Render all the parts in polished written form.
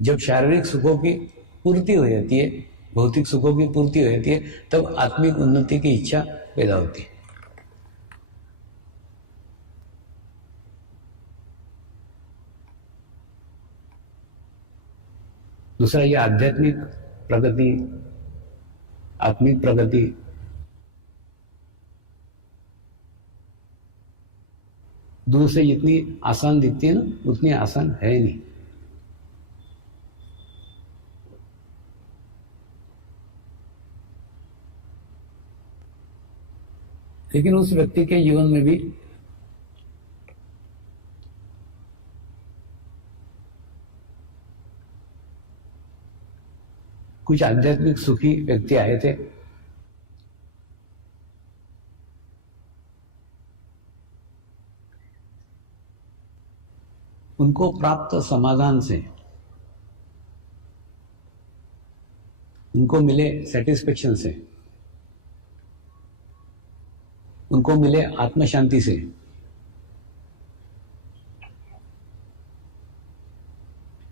जब शारीरिक सुखों की पूर्ति हो जाती है, भौतिक सुखों की पूर्ति हो जाती है, तब आत्मिक उन्नति की इच्छा पैदा होती है। दूसरा, ये आध्यात्मिक प्रगति, आत्मिक प्रगति दूर से जितनी आसान दिखती है ना, उतनी आसान है नहीं। लेकिन उस व्यक्ति के जीवन में भी कुछ आध्यात्मिक सुखी व्यक्ति आए थे। उनको प्राप्त समाधान से उनको मिले सेटिस्फेक्शन से, उनको मिले आत्मशांति से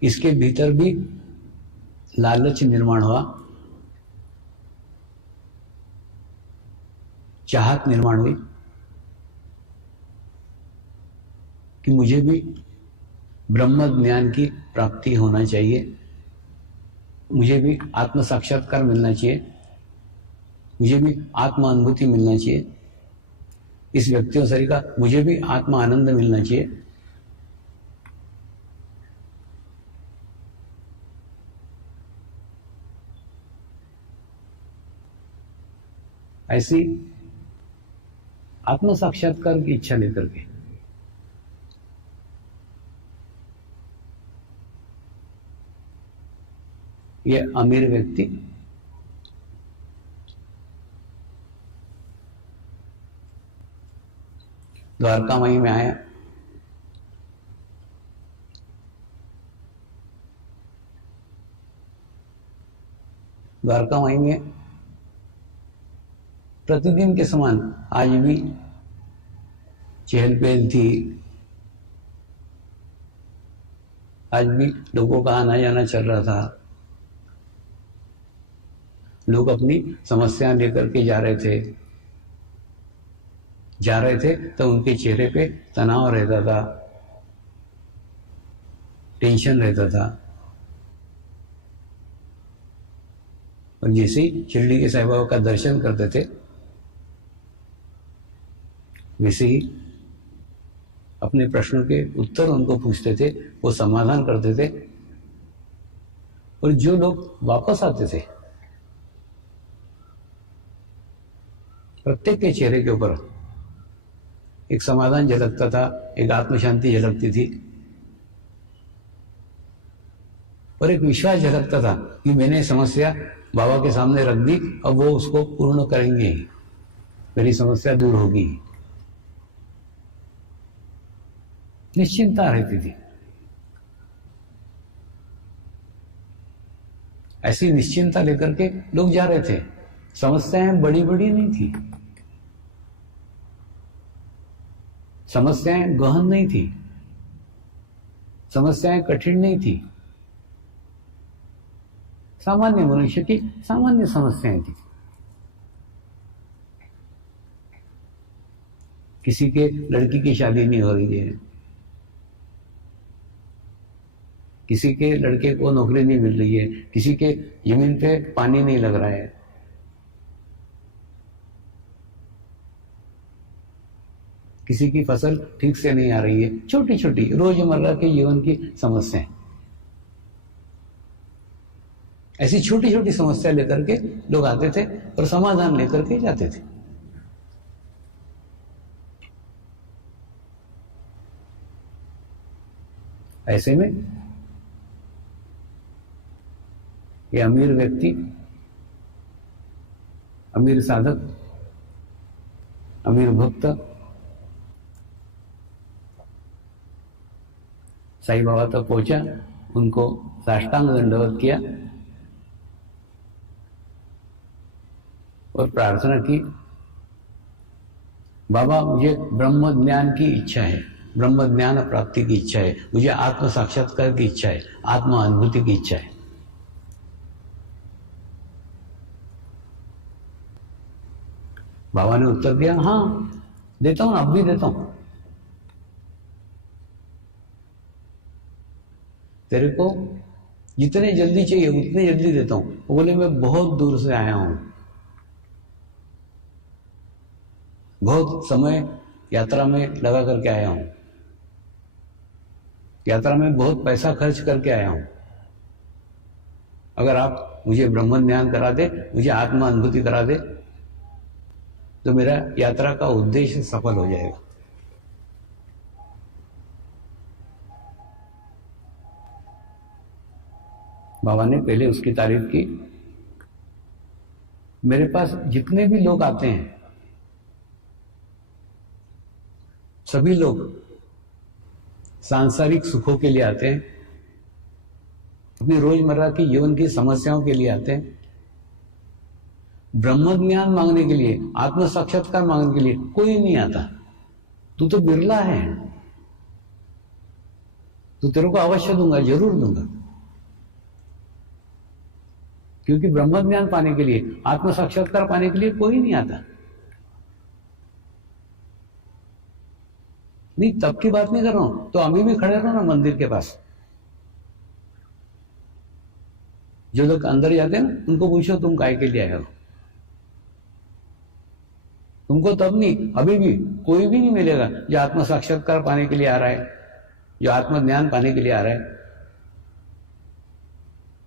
इसके भीतर भी लालच निर्माण हुआ, चाहत निर्माण हुई कि मुझे भी ब्रह्म ज्ञान की प्राप्ति होना चाहिए, मुझे भी आत्म साक्षात्कार मिलना चाहिए, मुझे भी आत्म अनुभूति मिलना चाहिए, इस व्यक्तियों शरीर का मुझे भी आत्म आनंद मिलना चाहिए। ऐसी आत्म साक्षात्कार की इच्छा लेकर के ये अमीर व्यक्ति द्वारकामाई में आया। द्वारकामाई में प्रतिदिन के समान आज भी चहल पहल थी, आज भी लोगों का आना जाना चल रहा था। लोग अपनी समस्याएं लेकर के जा रहे थे तो उनके चेहरे पे तनाव रहता था, टेंशन रहता था। और जैसे ही शिरडी के साईं बाबा का दर्शन करते थे, वैसे ही अपने प्रश्नों के उत्तर उनको पूछते थे, वो समाधान करते थे। और जो लोग वापस आते थे, प्रत्येक के चेहरे के ऊपर एक समाधान झलकता था, एक आत्मशांति झलकती थी और एक विश्वास झलकता था कि मैंने समस्या बाबा के सामने रख दी, अब वो उसको पूर्ण करेंगे, मेरी समस्या दूर होगी। निश्चिंता रहती थी। ऐसी निश्चिंता लेकर के लोग जा रहे थे। समस्याएं बड़ी बड़ी नहीं थी, समस्याएं गहन नहीं थी, समस्याएं कठिन नहीं थी, सामान्य मनुष्य की सामान्य समस्याएं थी। किसी के लड़की की शादी नहीं हो रही है, किसी के लड़के को नौकरी नहीं मिल रही है, किसी के जमीन पे पानी नहीं लग रहा है, किसी की फसल ठीक से नहीं आ रही है। छोटी छोटी रोजमर्रा के जीवन की समस्याएं, ऐसी छोटी छोटी समस्या लेकर के लोग आते थे और समाधान लेकर के जाते थे। ऐसे में ये अमीर व्यक्ति, अमीर साधक, अमीर भक्त साईं बाबा तक पहुंचा, उनको साष्टांग दंडवत किया और प्रार्थना की, बाबा मुझे ब्रह्म ज्ञान की इच्छा है, ब्रह्म ज्ञान प्राप्ति की इच्छा है, मुझे आत्म साक्षात्कार की इच्छा है, आत्म अनुभूति की इच्छा है। बाबा ने उत्तर दिया, हाँ देता हूं, अब भी देता हूं। तेरे को जितने जल्दी चाहिए उतने जल्दी देता हूं। वो बोले, मैं बहुत दूर से आया हूं, बहुत समय यात्रा में लगा करके आया हूं, यात्रा में बहुत पैसा खर्च करके आया हूं। अगर आप मुझे ब्रह्म ज्ञान करा दे, मुझे आत्मा अनुभूति करा दे, तो मेरा यात्रा का उद्देश्य सफल हो जाएगा। बाबा ने पहले उसकी तारीफ की। मेरे पास जितने भी लोग आते हैं, सभी लोग सांसारिक सुखों के लिए आते हैं, अपनी रोजमर्रा की जीवन की समस्याओं के लिए आते हैं। ब्रह्म ज्ञान मांगने के लिए, आत्म साक्षात्कार मांगने के लिए कोई नहीं आता। तू तो बिरला है, तो तेरे को अवश्य दूंगा, जरूर दूंगा। क्योंकि ब्रह्म ज्ञान पाने के लिए, आत्म साक्षात्कार पाने के लिए कोई नहीं आता। नहीं, तब की बात नहीं कर रहा हूं, तो अभी भी खड़े रहो ना मंदिर के पास। जो लोग अंदर जाते हैं ना, उनको पूछो तुम काय के लिए आए हो। तुमको तब नहीं, अभी भी कोई भी नहीं मिलेगा जो आत्म साक्षात्कार पाने के लिए आ रहा है, जो आत्म ज्ञान पाने के लिए आ रहा है,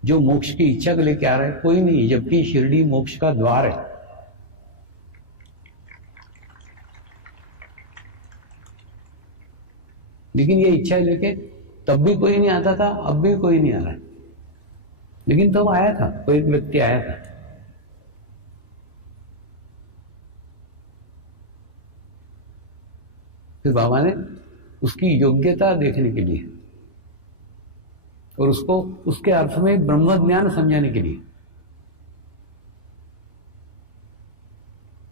जो मोक्ष की इच्छा के लेके आ रहा है, कोई नहीं। जबकि शिरडी मोक्ष का द्वार है। लेकिन ये इच्छा लेके तब भी कोई नहीं आता था, अब भी कोई नहीं आ रहा है। लेकिन तब आया था, कोई एक व्यक्ति आया था। फिर बाबा ने उसकी योग्यता देखने के लिए और उसको उसके अर्थ में ब्रह्म ज्ञान समझाने के लिए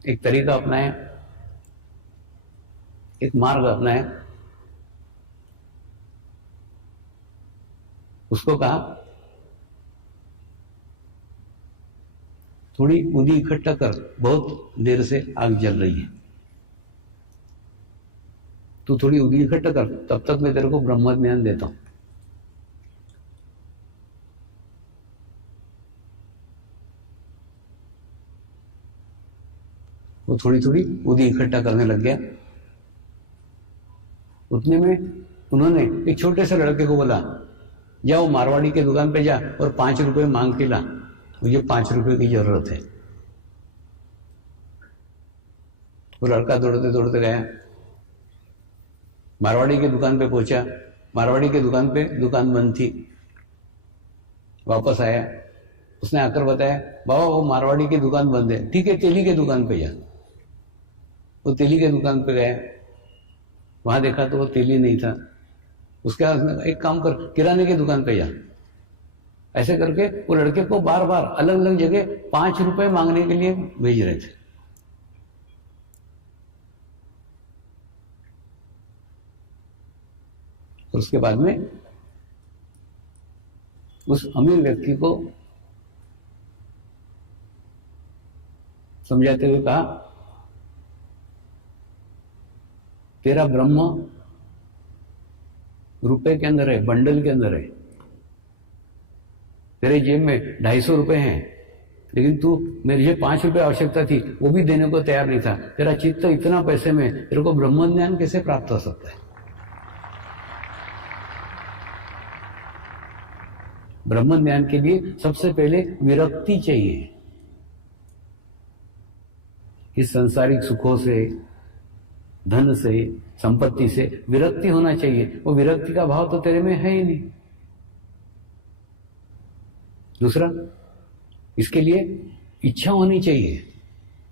एक तरीका अपनाया, एक मार्ग अपनाया। उसको कहा, थोड़ी ऊदी इकट्ठा कर, बहुत देर से आग जल रही है, तू थोड़ी ऊदी इकट्ठा कर, तब तक मैं तेरे को ब्रह्म ज्ञान देता हूं। वो थोड़ी थोड़ी ऊदी इकट्ठा करने लग गया। उतने में उन्होंने एक छोटे से लड़के को बोला, जाओ मारवाड़ी के दुकान पे जा और 5 रुपए मांग के ला, मुझे 5 रुपए की जरूरत है। वो लड़का दौड़ते दौड़ते गया, मारवाड़ी की दुकान पे पहुंचा। मारवाड़ी की दुकान पे दुकान बंद थी। वापस आया, उसने आकर बताया, बाबा वो मारवाड़ी की दुकान बंद है। ठीक है, तेली के दुकान पे जा। वो तेली के दुकान पे गया, वहां देखा तो वो तेली नहीं था। उसके बाद एक काम कर, किराने की दुकान पे जा। ऐसे करके वो लड़के को बार बार अलग अलग जगह 5 रुपए मांगने के लिए भेज रहे थे। और उसके बाद में उस अमीर व्यक्ति को समझाते हुए कहा, तेरा ब्रह्म रुपए के अंदर है, बंडल के अंदर है। तेरे जेब में 250 रुपए हैं, लेकिन तू, मेरे 5 रुपए आवश्यकता थी, वो भी देने को तैयार नहीं था। तेरा चित्त तो इतना पैसे में, तेरे को ब्रह्म ज्ञान कैसे प्राप्त हो सकता है? ब्रह्म ज्ञान के लिए सबसे पहले विरक्ति चाहिए। इस सांसारिक सुखों से, धन से, संपत्ति से विरक्ति होना चाहिए। वो विरक्ति का भाव तो तेरे में है ही नहीं। दूसरा, इसके लिए इच्छा होनी चाहिए।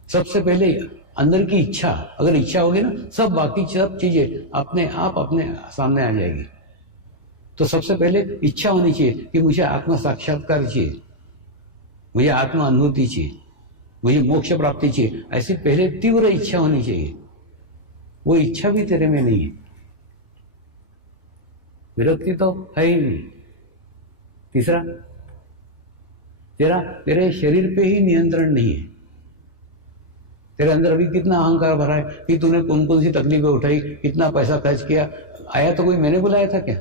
सबसे पहले अंदर की इच्छा, अगर इच्छा होगी ना, सब बाकी सब चीजें अपने आप अपने सामने आ जाएगी। तो सबसे पहले इच्छा होनी चाहिए कि मुझे आत्म साक्षात्कार चाहिए, मुझे आत्म अनुभूति चाहिए, मुझे मोक्ष प्राप्ति चाहिए। ऐसी पहले तीव्र इच्छा होनी चाहिए। वो इच्छा भी तेरे में नहीं है। विरक्ति तो है ही नहीं। तीसरा, तेरे शरीर पे ही नियंत्रण नहीं है। तेरे अंदर अभी कितना अहंकार भरा है कि तूने कौन कौन सी तकलीफें उठाई, कितना पैसा खर्च किया। आया तो कोई मैंने बुलाया था क्या?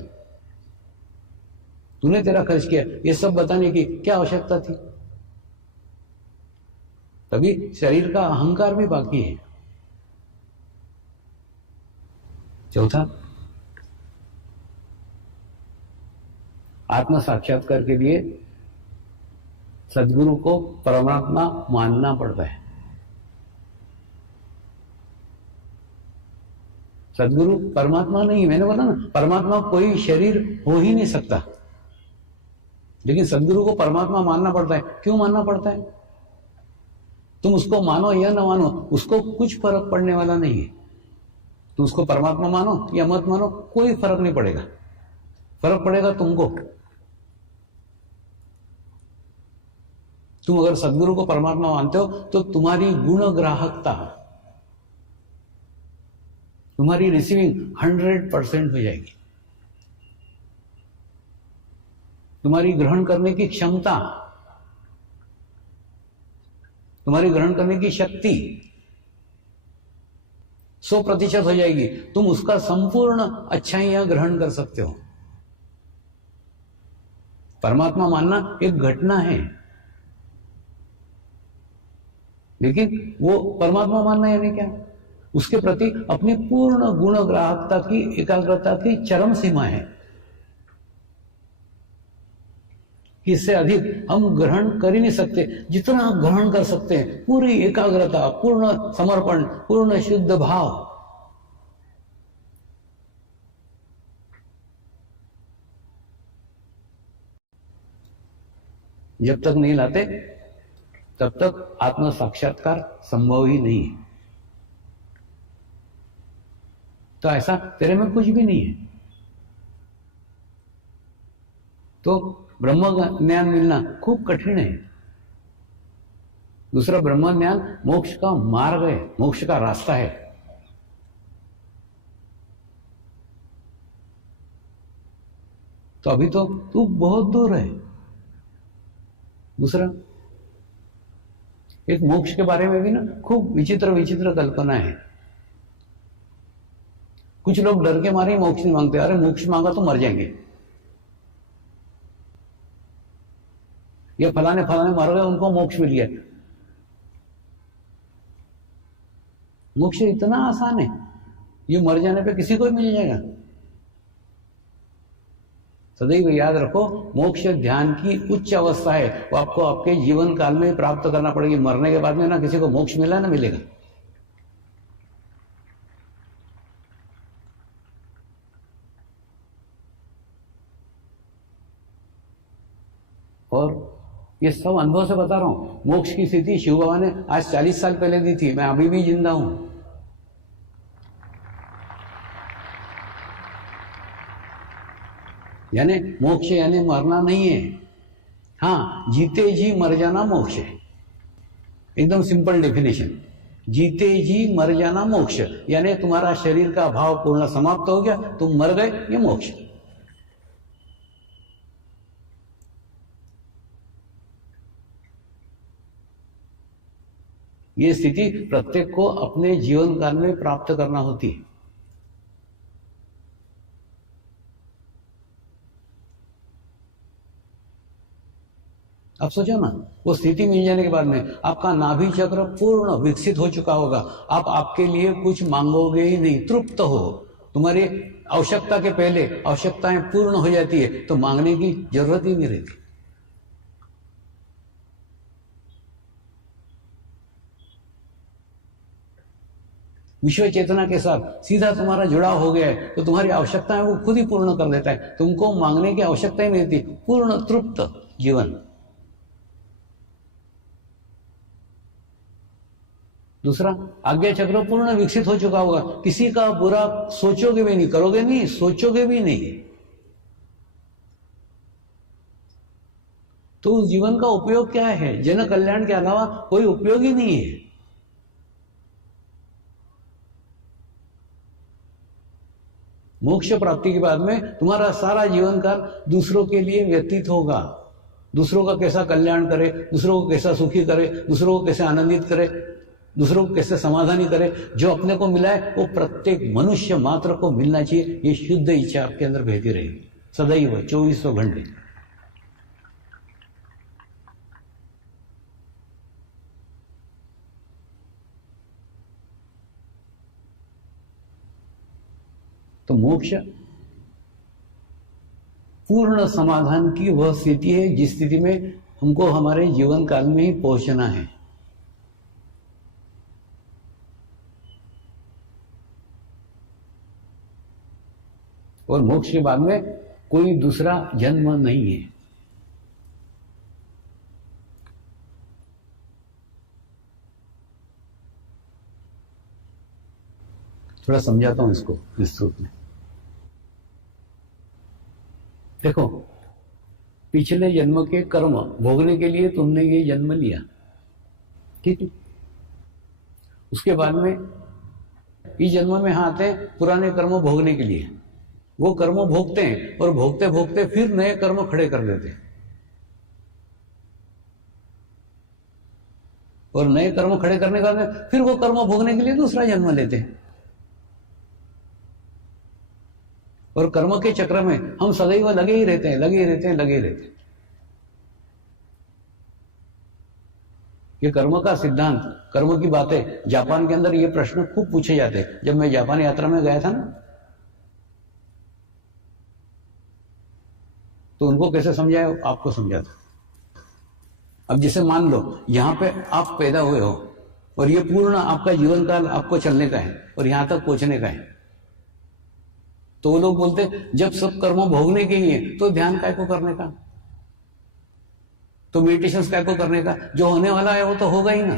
तूने तेरा खर्च किया। ये सब बताने की क्या आवश्यकता थी? तभी शरीर का अहंकार भी बाकी है। चौथा, आत्म साक्षात्कार के लिए सद्गुरु को परमात्मा मानना पड़ता है। सद्गुरु परमात्मा नहीं, मैंने बोला ना, परमात्मा कोई शरीर हो ही नहीं सकता, लेकिन सद्गुरु को परमात्मा मानना पड़ता है। क्यों मानना पड़ता है? तुम उसको मानो या ना मानो, उसको कुछ फर्क पड़ने वाला नहीं है। तुम उसको परमात्मा मानो या मत मानो, कोई फर्क नहीं पड़ेगा। फर्क पड़ेगा तुमको। तुम अगर सद्गुरु को परमात्मा मानते हो तो तुम्हारी गुणग्राहकता, तुम्हारी रिसीविंग 100% हो जाएगी। तुम्हारी ग्रहण करने की क्षमता, तुम्हारी ग्रहण करने की शक्ति 100% हो जाएगी। तुम उसका संपूर्ण अच्छाइयां ग्रहण कर सकते हो। परमात्मा मानना एक घटना है, लेकिन वो परमात्मा मानना यानी क्या? उसके प्रति अपनी पूर्ण गुणग्राहकता की, एकाग्रता की चरम सीमा है। इससे अधिक हम ग्रहण कर ही नहीं सकते। जितना ग्रहण कर सकते हैं, पूरी एकाग्रता, पूर्ण समर्पण, पूर्ण शुद्ध भाव। जब तक नहीं लाते तब तक आत्म साक्षात्कार संभव ही नहीं है। तो ऐसा तेरे में कुछ भी नहीं है तो ब्रह्म ज्ञान मिलना खूब कठिन है। दूसरा, ब्रह्म ज्ञान मोक्ष का मार्ग है, मोक्ष का रास्ता है। तो अभी तो तू बहुत दूर है। दूसरा, एक मोक्ष के बारे में भी ना खूब विचित्र विचित्र कल्पना है। कुछ लोग डर के मारे मोक्ष नहीं मांगते। अरे मोक्ष मांगा तो मर जाएंगे, या फलाने मर गए, उनको मोक्ष मिल गया। मोक्ष इतना आसान है, ये मर जाने पे किसी को भी मिल जाएगा। सदैव याद रखो, मोक्ष ध्यान की उच्च अवस्था है। वो आपको आपके जीवन काल में प्राप्त करना पड़ेगी। मरने के बाद में ना किसी को मोक्ष मिला ना मिलेगा। और ये सब अनुभव से बता रहा हूं। मोक्ष की स्थिति शिव बाबा ने आज 40 साल पहले दी थी। मैं अभी भी जिंदा हूं। यानी मोक्ष यानी मरना नहीं है। हाँ, जीते जी मर जाना मोक्ष है। एकदम सिंपल डेफिनेशन। जीते जी मर जाना मोक्ष, यानी तुम्हारा शरीर का भाव पूर्ण समाप्त हो गया, तुम मर गए, ये मोक्ष। ये स्थिति प्रत्येक को अपने जीवन काल में प्राप्त करना होती है। अब सोचो ना, वो स्थिति मिल जाने के बाद में आपका नाभि चक्र पूर्ण विकसित हो चुका होगा। आप आपके लिए कुछ मांगोगे ही नहीं, तृप्त हो। तुम्हारी आवश्यकता के पहले आवश्यकताएं पूर्ण हो जाती है, तो मांगने की जरूरत ही नहीं रहती। विश्व चेतना के साथ सीधा तुम्हारा जुड़ाव हो गया है, तो तुम्हारी आवश्यकताएं वो खुद ही पूर्ण कर देता है। तुमको मांगने की आवश्यकता ही नहीं रहती। पूर्ण तृप्त जीवन। दूसरा, आज्ञा चक्र पूर्ण विकसित हो चुका होगा। किसी का बुरा सोचोगे भी नहीं, करोगे नहीं, सोचोगे भी नहीं। तो उस जीवन का उपयोग क्या है? जन कल्याण के अलावा कोई उपयोग ही नहीं है। मोक्ष प्राप्ति के बाद में तुम्हारा सारा जीवन काल दूसरों के लिए व्यतीत होगा। दूसरों का कैसा कल्याण करे, दूसरों को कैसा सुखी करे, दूसरों को कैसे आनंदित करे, दूसरों को कैसे समाधानी करे। जो अपने को मिला है वो प्रत्येक मनुष्य मात्र को मिलना चाहिए। ये शुद्ध इच्छा आपके अंदर बहती रहेगी सदैव 2400 घंटे। तो मोक्ष पूर्ण समाधान की वह स्थिति है जिस स्थिति में हमको हमारे जीवन काल में ही पहुंचना है। और मोक्ष के बाद में कोई दूसरा जन्म नहीं है। थोड़ा समझाता हूं इसको विस्तृत में। देखो, पिछले जन्म के कर्म भोगने के लिए तुमने ये जन्म लिया, ठीक है। उसके बाद में इस जन्म में आते हैं पुराने कर्म भोगने के लिए। वो कर्म भोगते हैं और भोगते भोगते फिर नए कर्म खड़े कर देते हैं। और नए कर्म खड़े करने के बाद फिर वो कर्म भोगने के लिए दूसरा जन्म लेते हैं। और कर्म के चक्र में हम सदैव लगे ही रहते हैं, लगे ही रहते हैं, लगे ही रहते हैं। ये कर्म का सिद्धांत, कर्म की बातें जापान के अंदर ये प्रश्न खूब पूछे जाते हैं। जब मैं जापान यात्रा में गया था ना, तो उनको कैसे समझाया, आपको समझाता। अब जैसे मान लो यहां पे आप पैदा हुए हो और ये पूर्ण आपका जीवन काल आपको चलने का है और यहां तक पहुंचने का है। तो वो लोग बोलते जब सब कर्म भोगने के ही है तो ध्यान काय को करने का, तो मेडिटेशन काय को करने का, जो होने वाला है वो तो होगा ही ना।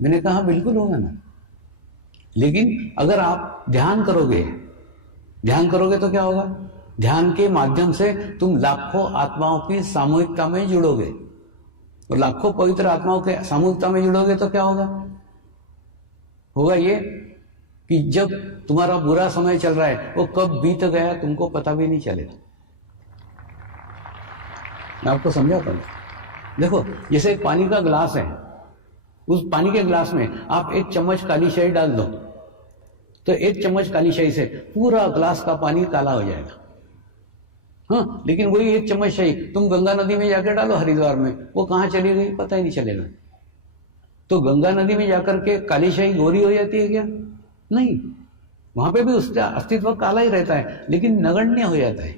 मैंने कहा बिल्कुल होगा ना, लेकिन अगर आप ध्यान करोगे तो क्या होगा? ध्यान के माध्यम से तुम लाखों आत्माओं की सामूहिकता में जुड़ोगे और लाखों पवित्र आत्माओं के सामूहिकता में जुड़ोगे तो क्या होगा ये कि जब तुम्हारा बुरा समय चल रहा है वो कब बीत गया तुमको पता भी नहीं चलेगा। मैं आपको समझाता हूं। देखो, जैसे पानी का ग्लास है, उस पानी के ग्लास में आप एक चम्मच काली शाही डाल दो तो एक चम्मच काली शाही से पूरा ग्लास का पानी काला हो जाएगा। हाँ, लेकिन वही एक चम्मच शाही तुम गंगा नदी में जाकर डालो हरिद्वार में, वो कहां चली गई पता ही नहीं चलेगा। तो गंगा नदी में जाकर के काली शाही गोरी हो जाती है क्या? नहीं, वहां पे भी उसका अस्तित्व काला ही रहता है, लेकिन नगण्य हो जाता है।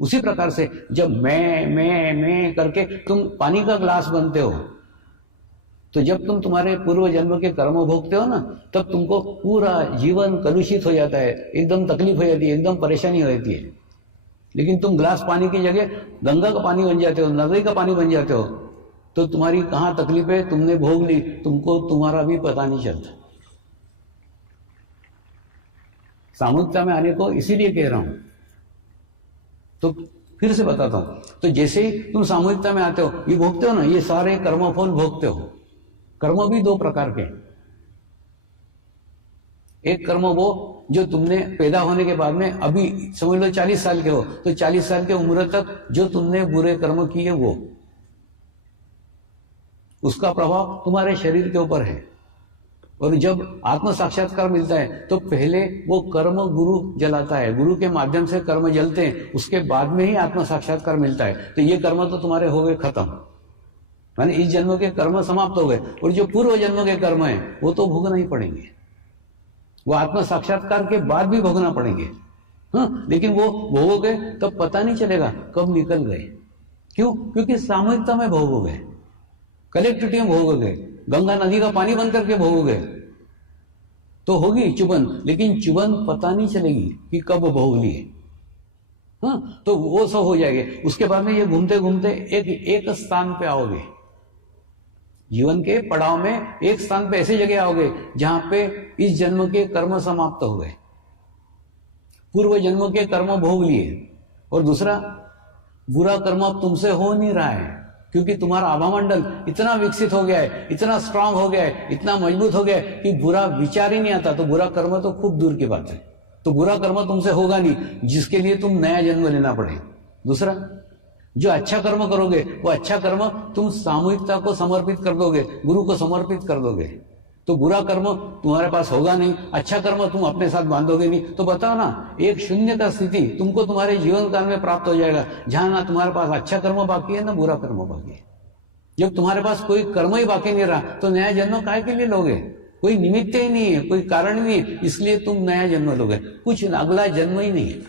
उसी प्रकार से जब मैं करके तुम पानी का ग्लास बनते हो, तो जब तुम तुम्हारे पूर्व जन्म के कर्म भोगते हो ना, तब तुमको पूरा जीवन कलुषित हो जाता है, एकदम तकलीफ हो जाती है, एकदम परेशानी हो जाती है। लेकिन तुम ग्लास पानी की जगह गंगा का पानी बन जाते हो, नदी का पानी बन जाते हो, तो तुम्हारी कहां तकलीफ है तुमने भोग ली, तुमको तुम्हारा भी पता नहीं चलता। सामूहिकता में आने को इसीलिए कह रहा हूं। तो फिर से बताता हूं, तो जैसे ही तुम सामूहिकता में आते हो, ये भोगते हो ना, ये सारे कर्मफल भोगते हो। कर्म भी दो प्रकार के, एक कर्म वो जो तुमने पैदा होने के बाद में, अभी समझ लो 40 साल के हो तो 40 साल के उम्र तक जो तुमने बुरे कर्म किए वो, उसका प्रभाव तुम्हारे शरीर के ऊपर है। और जब आत्म साक्षात्कार मिलता है तो पहले वो कर्म गुरु जलाता है, गुरु के माध्यम से कर्म जलते हैं, उसके बाद में ही आत्म साक्षात्कार मिलता है। तो ये कर्म तो तुम्हारे हो गए खत्म, माने इस जन्म के कर्म समाप्त हो गए। और जो पूर्व जन्म के कर्म है वो तो भोगना ही पड़ेंगे, वो आत्म साक्षात्कार के बाद भी भोगना पड़ेंगे। हाँ, लेकिन वो भोगोगे तब पता नहीं चलेगा कब निकल गए। क्यों? क्योंकि सामूहिकता में भोगोगे, कलेक्टिविटी में भोगोगे, गंगा नदी का पानी बन करके भोगोगे तो होगी चुभन, लेकिन चुभन पता नहीं चलेगी कि कब भोग लिए। हाँ, तो वो सब हो जाएंगे। उसके बाद में ये घूमते घूमते एक स्थान पे आओगे, जीवन के पड़ाव में एक स्थान पे ऐसे जगह आओगे जहां पे इस जन्म के कर्म समाप्त हो गए, पूर्व जन्म के कर्म भोग लिए, और दूसरा बुरा कर्म अब तुमसे हो नहीं रहा है क्योंकि तुम्हारा आभामंडल इतना विकसित हो गया है, इतना स्ट्रांग हो गया है, इतना मजबूत हो गया है कि बुरा विचार ही नहीं आता। तो बुरा कर्म तो खूब दूर की बात है, तो बुरा कर्म तुमसे होगा नहीं, जिसके लिए तुम नया जन्म लेना पड़े। दूसरा, जो अच्छा कर्म करोगे वो अच्छा कर्म तुम सामूहिकता को समर्पित कर दोगे, गुरु को समर्पित कर दोगे, तो बुरा कर्म तुम्हारे पास होगा नहीं, अच्छा कर्म तुम अपने साथ बांधोगे नहीं। तो बताओ ना, एक शून्य का स्थिति तुमको तुम्हारे जीवन काल में प्राप्त हो जाएगा, जहां ना तुम्हारे पास अच्छा कर्म बाकी है ना बुरा कर्म बाकी है। जब तुम्हारे पास कोई कर्म ही बाकी नहीं रहा तो नया जन्म काहे के लिए लोगे? कोई निमित्त ही नहीं है, कोई कारण नहीं है, इसलिए तुम नया जन्म लोगे, कुछ अगला जन्म ही नहीं है।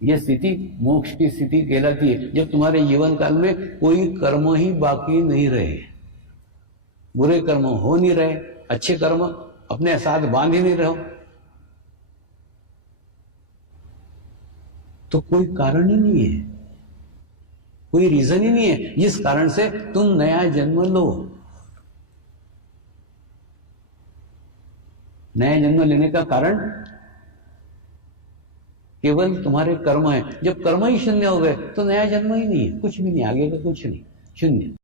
यह स्थिति मोक्ष की स्थिति कहलाती है, जब तुम्हारे जीवन काल में कोई कर्म ही बाकी नहीं रहे, बुरे कर्म हो नहीं रहे, अच्छे कर्म अपने साथ बांध ही नहीं रहो, तो कोई कारण ही नहीं है, कोई रीजन ही नहीं है जिस कारण से तुम नया जन्म लो। नया जन्म लेने का कारण केवल तुम्हारे कर्म है। जब कर्म ही शून्य हो गए तो नया जन्म ही नहीं है, कुछ भी नहीं, आगे का कुछ नहीं, शून्य।